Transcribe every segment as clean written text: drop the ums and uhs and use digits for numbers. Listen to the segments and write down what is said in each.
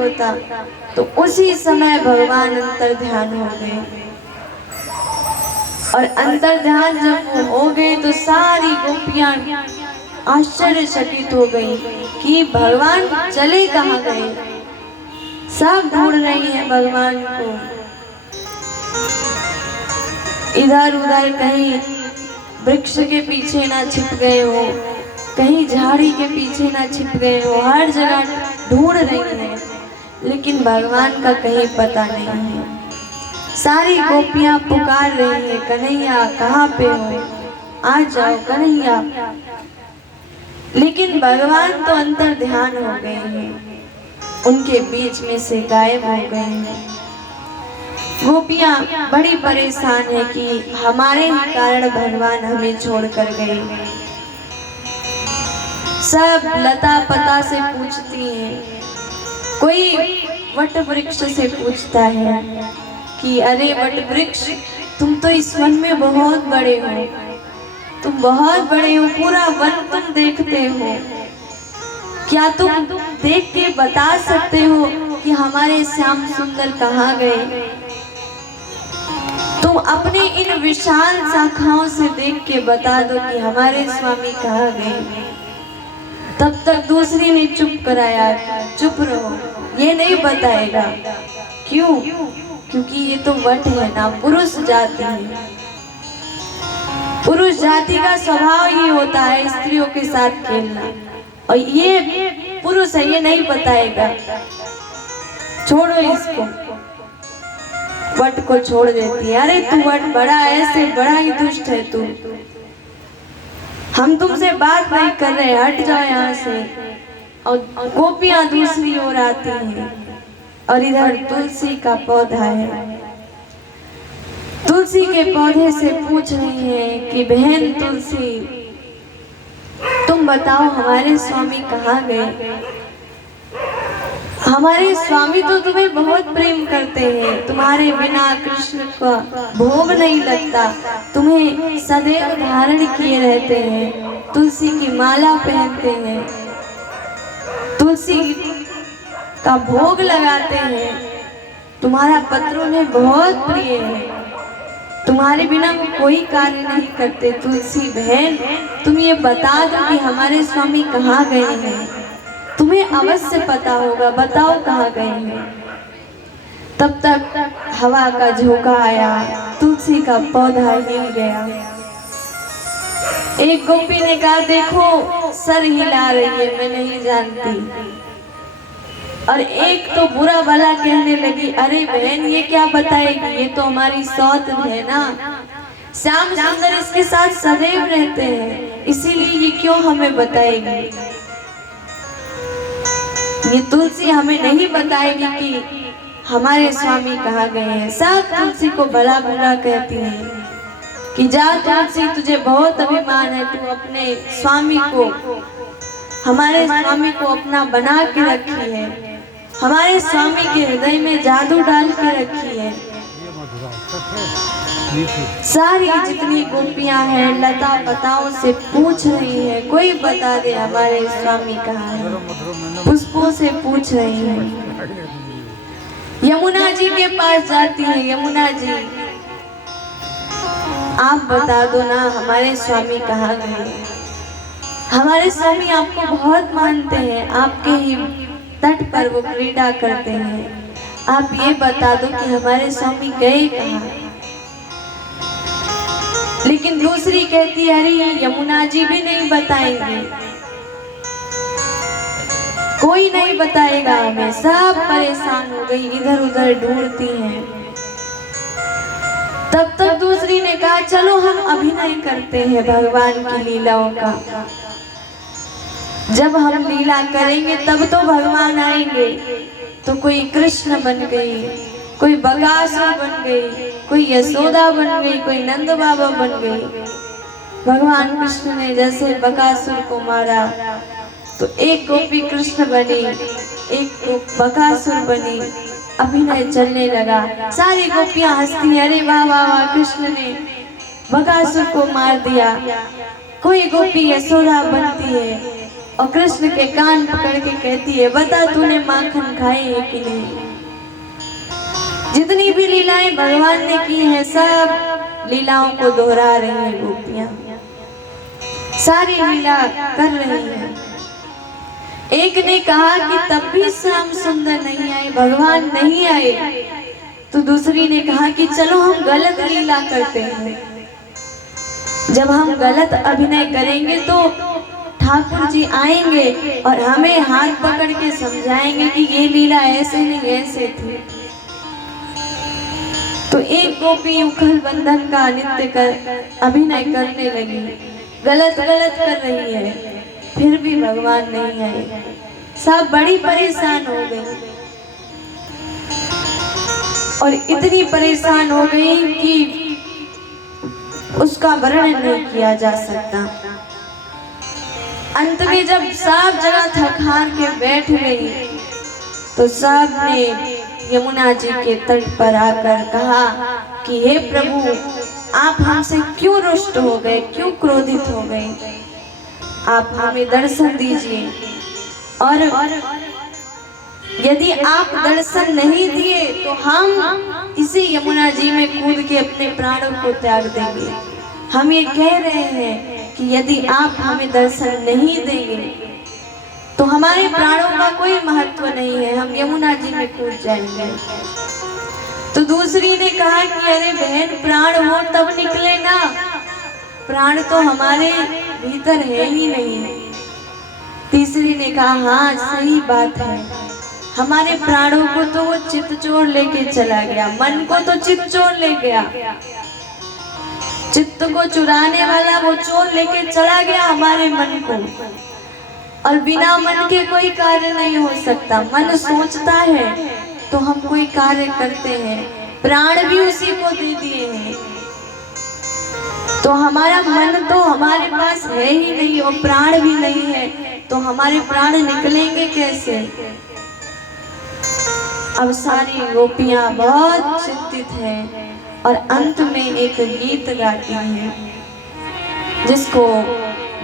होता। तो उसी समय भगवान अंतर ध्यान हो गए, और अंतर ध्यान जब हो गए तो सारी गोपियां आश्चर्यचकित हो गई कि भगवान चले कहाँ गए। सब ढूंढ रही हैं भगवान को, इधर उधर, कहीं वृक्ष के पीछे ना छिप गए हो, कहीं झाड़ी के पीछे ना छिप गए हो, हर जगह ढूंढ रही हैं, लेकिन भगवान का कहीं पता नहीं है। सारी गोपियां पुकार रही हैं, कन्हैया कहाँ पे हो, आ जाओ कन्हैया। लेकिन भगवान तो अंतर ध्यान हो गए हैं, उनके बीच में से गायब हो गए हैं। गोपियां बड़ी परेशान है कि हमारे ही कारण भगवान हमें छोड़कर गए। सब लता पता से पूछती हैं, कोई वट वृक्ष से पूछता है कि अरे वट वृक्ष, तुम तो इस वन में बहुत बड़े हो, तुम बहुत बड़े हो, पूरा वन तुम देखते हो, क्या तुम देख के बता सकते हो कि हमारे श्याम सुंदर कहाँ गए? तुम अपने इन विशाल शाखाओं से देख के बता दो कि हमारे स्वामी कहाँ गए। तब तक दूसरी ने चुप कराया, चुप रहो, ये नहीं बताएगा। क्यों? क्योंकि ये तो वट है ना, पुरुष जाति है। पुरुष जाति का स्वभाव ही होता है स्त्रियों के साथ खेलना, और ये पुरुष है, ये नहीं बताएगा। छोड़ो इसको। वट को छोड़ देती है, अरे तू वट बड़ा ऐसे बड़ा ही दुष्ट है तू, हम तुमसे बात नहीं कर रहे, हट जाओ यहाँ से। और गोपियां दूसरी ओर आती हैं, और इधर तुलसी का पौधा है। तुलसी के पौधे से पूछ रही हैं कि बहन तुलसी, तुम बताओ हमारे स्वामी कहाँ गए? हमारे स्वामी तो तुम्हें बहुत प्रेम करते हैं, तुम्हारे बिना कृष्ण का भोग नहीं लगता, तुम्हें सदैव धारण किए रहते हैं, तुलसी की माला पहनते हैं, तुलसी का भोग लगाते हैं, तुम्हारा पत्र उन्हें बहुत प्रिय है, तुम्हारे बिना वो कोई कार्य नहीं करते। तुलसी बहन, तुम ये बता दो कि हमारे स्वामी कहाँ गए हैं, तुम्हें अवश्य पता होगा, बताओ कहाँ गए हैं। तब तक हवा का झोंका आया, तुलसी का पौधा हिल गया। एक गोपी ने कहा, देखो सर हिला रही है, मैं नहीं जानती। और एक तो बुरा भला कहने लगी, अरे बहन ये क्या बताएगी, ये तो हमारी सौतन है ना, श्याम सुंदर इसके साथ सदैव रहते हैं, इसीलिए ये क्यों हमें बताएगी। ये तुलसी हमें नहीं बताएगी कि हमारे स्वामी कहाँ गए हैं। सब तुलसी को भला बुरा कहती हैं कि जा तुलसी, तुझे बहुत अभिमान है, तू अपने स्वामी को, हमारे स्वामी को अपना बना के रखी है, हमारे स्वामी के हृदय में जादू डाल के रखी है। सारी जितनी गोपियां हैं लता पताओं से पूछ रही है, कोई बता दे हमारे स्वामी कहाँ है। पुष्पों से पूछ रही है, यमुना जी के पास जाती है, यमुना जी आप बता दो ना हमारे स्वामी कहाँ गए। हमारे स्वामी आपको बहुत मानते हैं, आपके ही तट पर वो क्रीड़ा करते हैं, आप ये बता दो कि हमारे स्वामी गए कहाँ। लेकिन दूसरी कहती है, अरे यमुना जी भी नहीं बताएंगे, कोई नहीं बताएगा हमें। सब परेशान हो गई, इधर उधर ढूंढती हैं। तब तक दूसरी ने कहा, चलो हम अभिनय करते हैं भगवान की लीलाओं का, जब हम लीला करेंगे तब तो भगवान आएंगे। तो कोई कृष्ण बन गई, कोई बकासुर बन गई, कोई यशोदा बन गई, कोई नंद बाबा बन गई। भगवान कृष्ण ने जैसे बकासुर को मारा तो एक गोपी कृष्ण बनी, एक बकासुर बनी, अभिनय चलने लगा। सारी गोपियां हंसती, अरे वाह वाह वाह, कृष्ण ने बकासुर को मार दिया। कोई गोपी यशोदा बनती है और कृष्ण के कान पकड़ के कहती है, बता तूने माखन खाई है कि नहीं। जितनी भी लीलाएं भगवान ने की हैं, सब लीलाओं को दोहरा रही हैं गोपियां, सारी लीला कर रही हैं। एक ने कहा कि तब भी श्याम सुंदर नहीं आए, भगवान नहीं आए, तो दूसरी ने कहा कि चलो हम गलत लीला करते हैं। जब हम गलत अभिनय करेंगे तो ठाकुर जी आएंगे और हमें हाथ पकड़ के समझाएंगे कि ये लीला ऐसे नहीं ऐसे थी। तो एक गोपी उखल बंधन का नृत्य कर अभिनय करने लगी, गलत गलत कर रही है, फिर भी भगवान नहीं आए। सब बड़ी परेशान हो गई और इतनी परेशान हो गई कि उसका वर्णन नहीं किया जा सकता। अंत में जब सब जगह थक हार के बैठ गई तो सब ने यमुना जी के तट पर आकर कहा कि हे प्रभु, आप हमसे क्यों रुष्ट हो गए, क्यों क्रोधित हो गए, आप हमें दर्शन दीजिए। और यदि आप दर्शन नहीं दिए तो हम इसी यमुना जी में कूद के अपने प्राणों को त्याग देंगे। हम ये कह रहे हैं कि यदि आप हमें दर्शन नहीं देंगे तो हमारे प्राणों का कोई महत्व नहीं है, हम यमुना जी में कूद जाएंगे। तो दूसरी ने कहा कि अरे बहन, प्राण हो तब निकले ना, प्राण तो हमारे भीतर है ही नहीं। तीसरी ने कहा हाँ सही बात है, हमारे प्राणों को तो वो चित्त चोर लेके चला गया, मन को तो चित्त चोर ले गया, चित्त को चुराने वाला वो चोर लेके चला गया हमारे मन को। और बिना मन के कोई कार्य नहीं हो सकता। मन सोचता है तो हम कोई कार्य करते हैं, प्राण भी उसी को दे दिए हैं। तो हमारा मन तो हमारे पास है ही नहीं और प्राण भी नहीं है, तो हमारे प्राण निकलेंगे कैसे। अब सारी गोपियां बहुत चिंतित हैं और अंत में एक गीत गाती हैं जिसको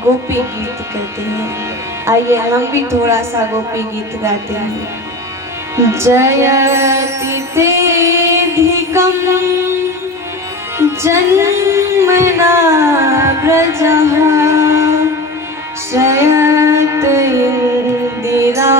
गोपी गीत कहते हैं। आइए हम भी थोड़ा सा गोपी गीत गाते हैं। जयति तेधिकं जन्मना व्रजः शयत इंदिरा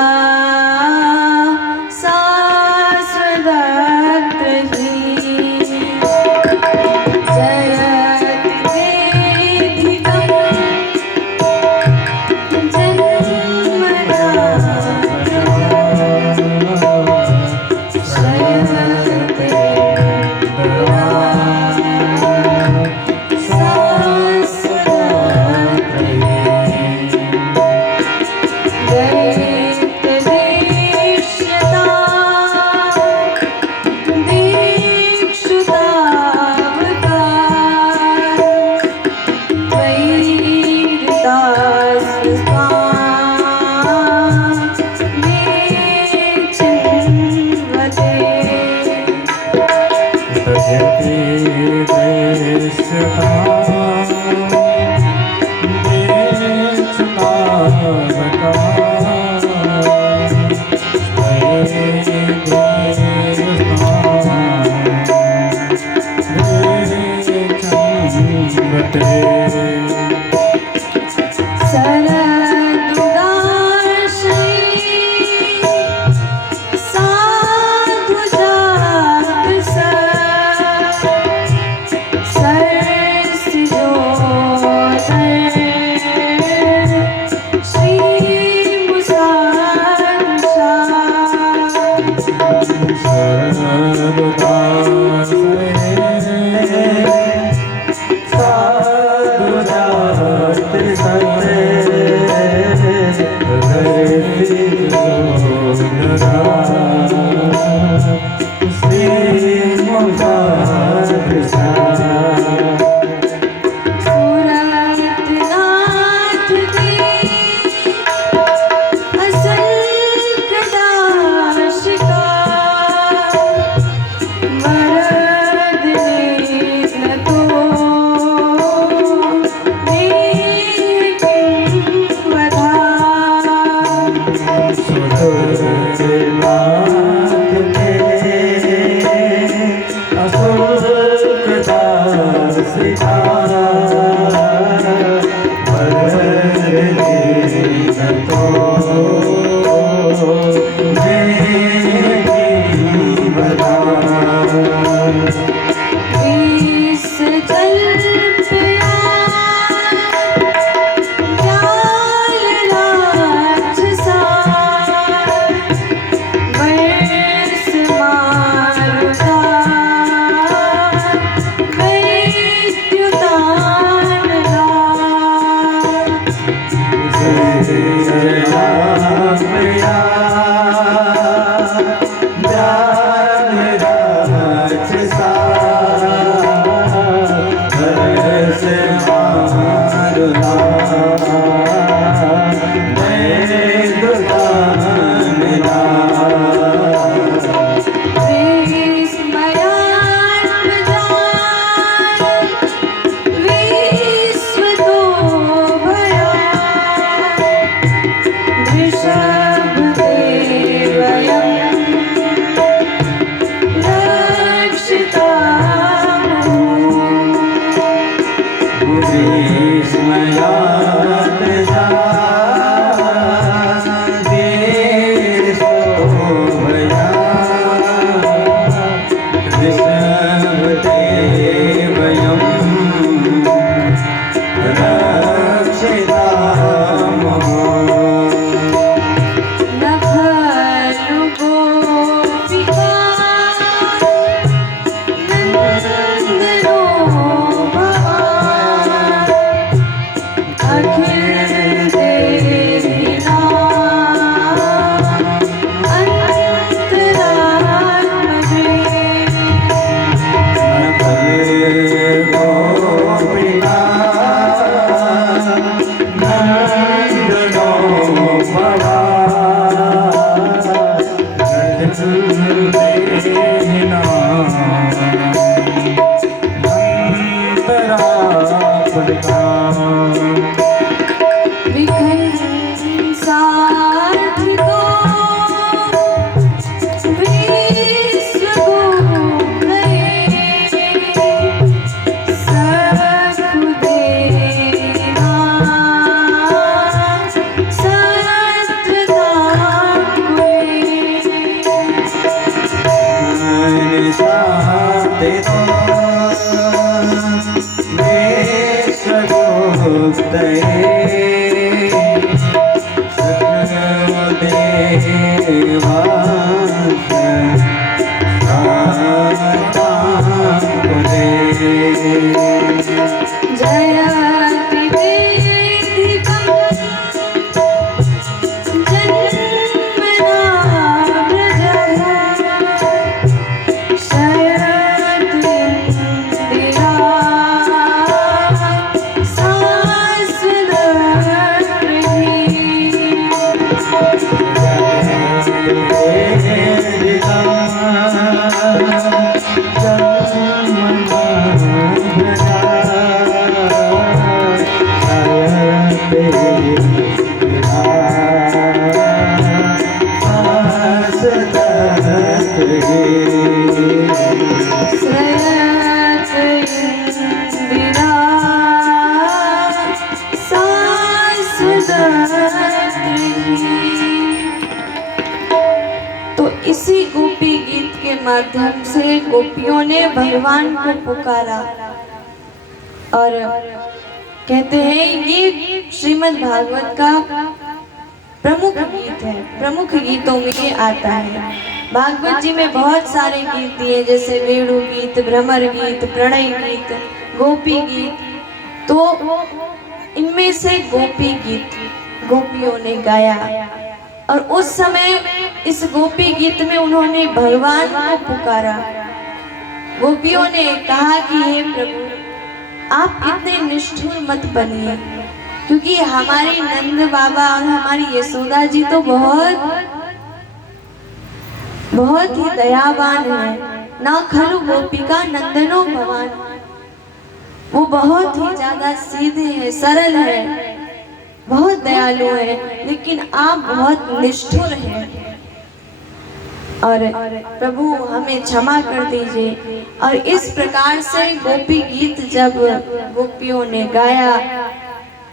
ध्यान राक्षसा हर्ष मारुला जय दुर्गा मिला तो इसी गोपी गीत के माध्यम से गोपियों ने भगवान को पुकारा और कहते हैं ये श्रीमद् भागवत का प्रमुख गीत है, प्रमुख गीतों में ये आता है। भागवत जी में बहुत सारे गीत दिए जैसे वेणु गीत, भ्रमर गीत, प्रणय गीत, गोपी गीत। तो इनमें से गोपी गीत गोपियों ने गाया और उस समय इस गोपी गीत में उन्होंने भगवान को पुकारा। गोपियों ने कहा कि हे प्रभु आप इतने निष्ठुर मत बनिए, क्योंकि हमारी नंद बाबा और हमारी यशोदा जी तो बहुत ही दयावान है। ना खलु गोपिका नंदनो भगवान, वो बहुत ही ज्यादा सीधे हैं, सरल है, बहुत दयालु है, लेकिन आप बहुत निष्ठुर हैं और प्रभु हमें क्षमा कर दीजिए। और इस प्रकार से गोपी गीत जब गोपियों ने गाया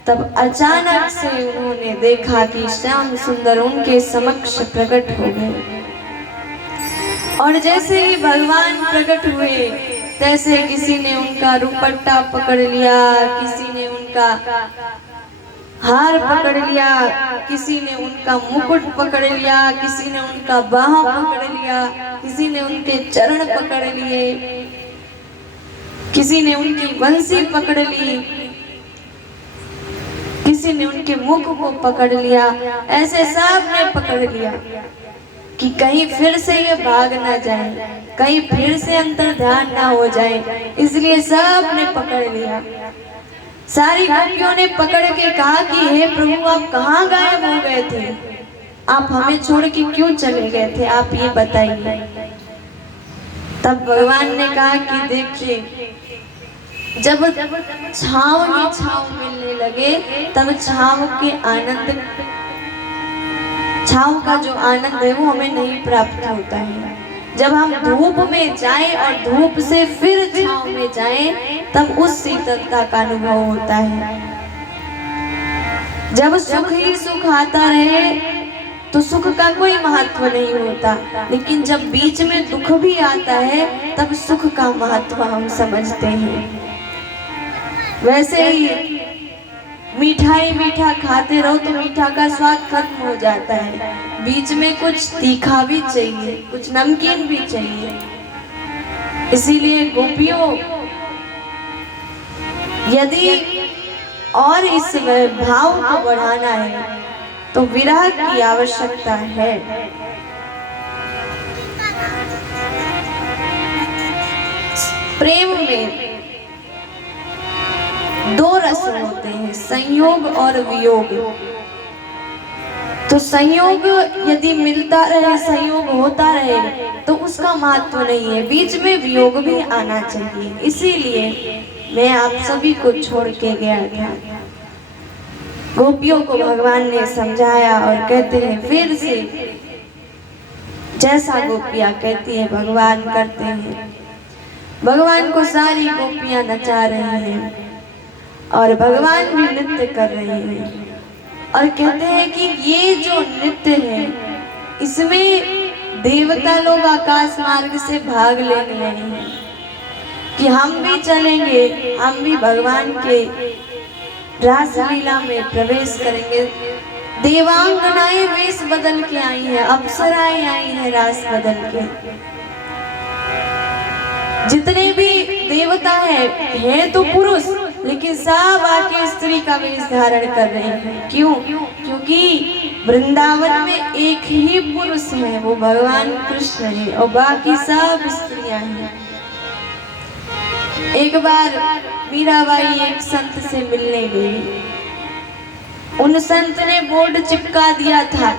तब अचानक से उन्होंने देखा कि श्याम सुंदर उनके समक्ष प्रकट हो गए और जैसे ही भगवान प्रकट हुए तैसे किसी ने उनका दुपट्टा पकड़ लिया, किसी ने उनका हार पकड़ लिया, किसी ने उनका मुकुट पकड़ लिया, किसी ने उनका बाह पकड़ लिया, किसी ने उनके चरण पकड़ लिए, किसी ने उनकी बंसी पकड़ ली, किसी ने उनके मुख को पकड़ लिया, ऐसे सब ने पकड़ लिया। कि कहीं फिर से ये भाग ना जाए, कहीं फिर से अंतर्ध्यान ना हो जाए, इसलिए सब ने पकड़ लिया। सारी गोपियों ने पकड़ के कहा कि हे प्रभु, आप कहाँ गायब हो गए थे? आप हमें छोड़ के क्यों चले गए थे? आप ये बताइए। तब भगवान ने कहा कि देखिए, जब छाव ही छाव मिलने लगे, तब छाव के आनंद, छाव का जो आनंद है वो हमें नहीं प्राप्त होता है। जब हम धूप में जाएं और धूप से फिर छाव में जाएं, तब उस शीतलता का अनुभव होता है। जब सुख ही सुख आता रहे तो सुख का कोई महत्व नहीं होता, लेकिन जब बीच में दुख भी आता है तब सुख का महत्व हम समझते हैं। वैसे ही मिठाई मीठा खाते रहो तो मीठा का स्वाद खत्म हो जाता है, बीच में कुछ तीखा भी चाहिए, कुछ नमकीन भी चाहिए। इसीलिए गोपियों, यदि और इस भाव को बढ़ाना है तो विरह की आवश्यकता है। प्रेम में दो रस होते हैं, संयोग और वियोग। तो संयोग यदि मिलता रहे, संयोग होता रहे तो उसका महत्व नहीं है, बीच में वियोग भी आना चाहिए। इसीलिए मैं आप सभी को छोड़ के गया था। गोपियों को भगवान ने समझाया और कहते हैं फिर से जैसा गोपियां कहती हैं भगवान करते हैं। भगवान को सारी गोपियां नचा रही हैं और भगवान भी नृत्य कर रहे हैं और कहते हैं कि ये जो नृत्य है इसमें देवता लोग आकाश मार्ग से भाग लेने आए हैं कि हम भी चलेंगे, हम भी भगवान के रासलीला में प्रवेश करेंगे। देवांगनाएं वेश बदल के आई हैं, अप्सराएं आई हैं रास बदल के। जितने भी देवता हैं तो पुरुष, लेकिन सब आके स्त्री का वेश धारण कर रहे हैं। क्यों? क्योंकि वृंदावन में एक ही पुरुष है, वो भगवान कृष्ण है और बाकी सब स्त्रियां हैं। एक बार मीराबाई एक संत से मिलने गई। उन संत ने बोर्ड चिपका दिया था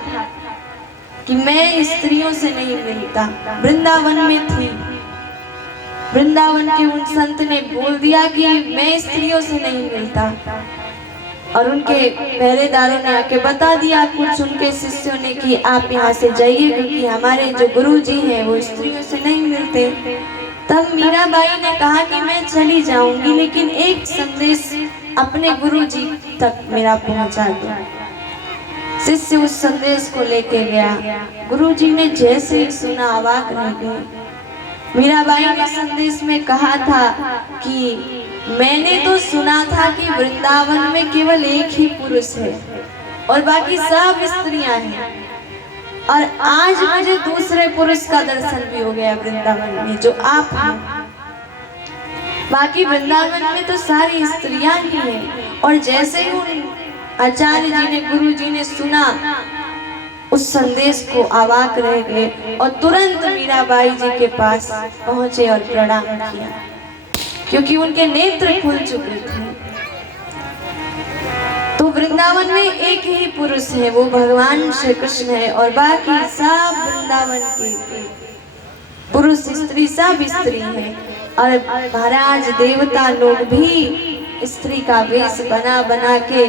कि मैं स्त्रियों से नहीं मिलता। वृंदावन में थी, वृंदावन के उन संत ने बोल दिया कि मैं स्त्रियों से नहीं मिलता और उनके पहरेदारों ने आके बता दिया कुछ उनके शिष्यों ने कि आप यहाँ से जाइए क्योंकि हमारे जो गुरु जी हैं वो स्त्रियों से नहीं मिलते। तब मीराबाई ने कहा कि मैं चली जाऊंगी, लेकिन एक संदेश अपने गुरुजी तक मेरा पहुंचा दो। शिष्य उस संदेश को लेके गया। गुरुजी ने जैसे ही सुना अवाक रह गए। मीराबाई ने संदेश में कहा था कि मैंने तो सुना था कि वृंदावन में केवल एक ही पुरुष है और बाकी सब स्त्रियां हैं, और आज मुझे दूसरे पुरुष का दर्शन भी हो गया वृंदावन में, जो आप हैं। बाकी वृंदावन में तो सारी स्त्रियां ही हैं। और जैसे ही उन आचार्य जी ने, गुरु जी ने सुना उस संदेश को अवाक रह गए और तुरंत मीराबाई जी के पास पहुंचे और प्रणाम किया, क्योंकि उनके नेत्र खुल चुके थे। तो वृंदावन में एक ही पुरुष है, वो भगवान श्री कृष्ण है और बाकी सब वृंदावन के पुरुष स्त्री सब स्त्री हैं। और महाराज देवता लोग भी स्त्री का वेश बना बना के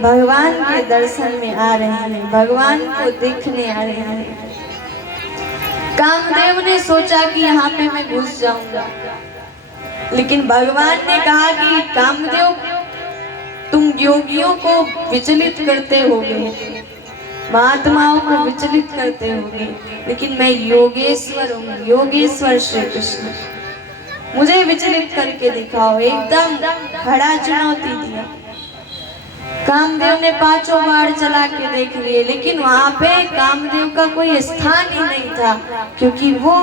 भगवान के दर्शन में आ रहे हैं, भगवान को देखने आ रहे हैं। कामदेव ने सोचा कि यहाँ पे मैं घुस जाऊंगा, लेकिन भगवान ने कहा कि कामदेव तुम योगियों को विचलित करते होगे, महात्माओं को विचलित करते होगे, लेकिन मैं योगेश्वर हूँ, योगेश्वर श्री कृष्ण, मुझे विचलित करके दिखाओ। एकदम खड़ा चुनौती दिया। कामदेव ने 5 बार चला के देख लिए, लेकिन वहां पे कामदेव का कोई स्थान ही नहीं था, क्योंकि वो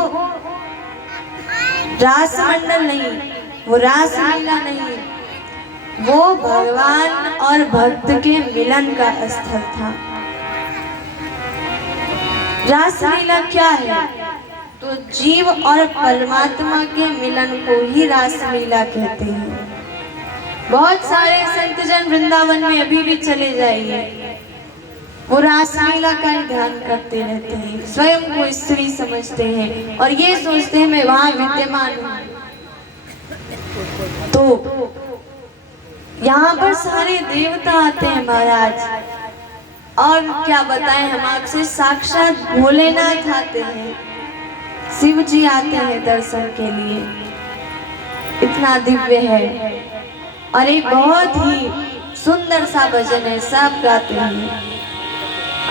रास मंडल नहीं, वो रास लीला नहीं, वो भगवान और भक्त के मिलन का स्थल था। रासलीला क्या है? तो जीव और परमात्मा के मिलन को ही रासलीला कहते हैं। बहुत सारे संत जन वृंदावन में अभी भी चले जाइए, वो रासलीला का ही ध्यान करते रहते हैं, स्वयं को स्त्री समझते हैं और ये सोचते हैं मैं वहां विद्यमान हूं। तो यहाँ पर सारे देवता आते हैं महाराज, और क्या बताएं हम आपसे, साक्षात भोलेनाथ आते हैं, शिव जी आते हैं दर्शन के लिए। इतना दिव्य है और एक बहुत ही सुंदर सा भजन है, सब गाते हैं।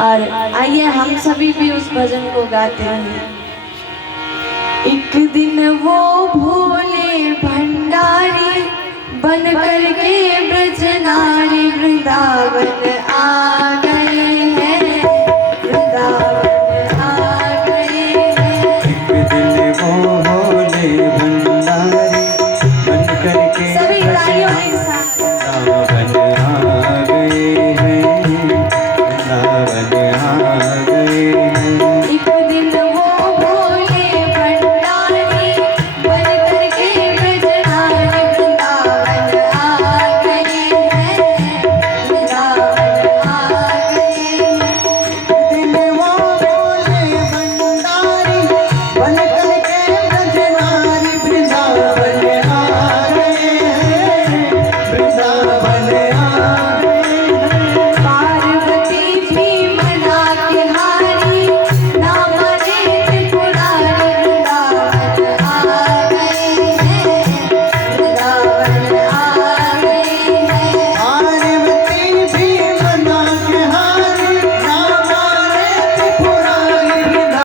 और आइए हम सभी भी उस भजन को गाते हैं। एक दिन वो भोले भंडारी बन करके ब्रज नारी वृंदावन आ गए।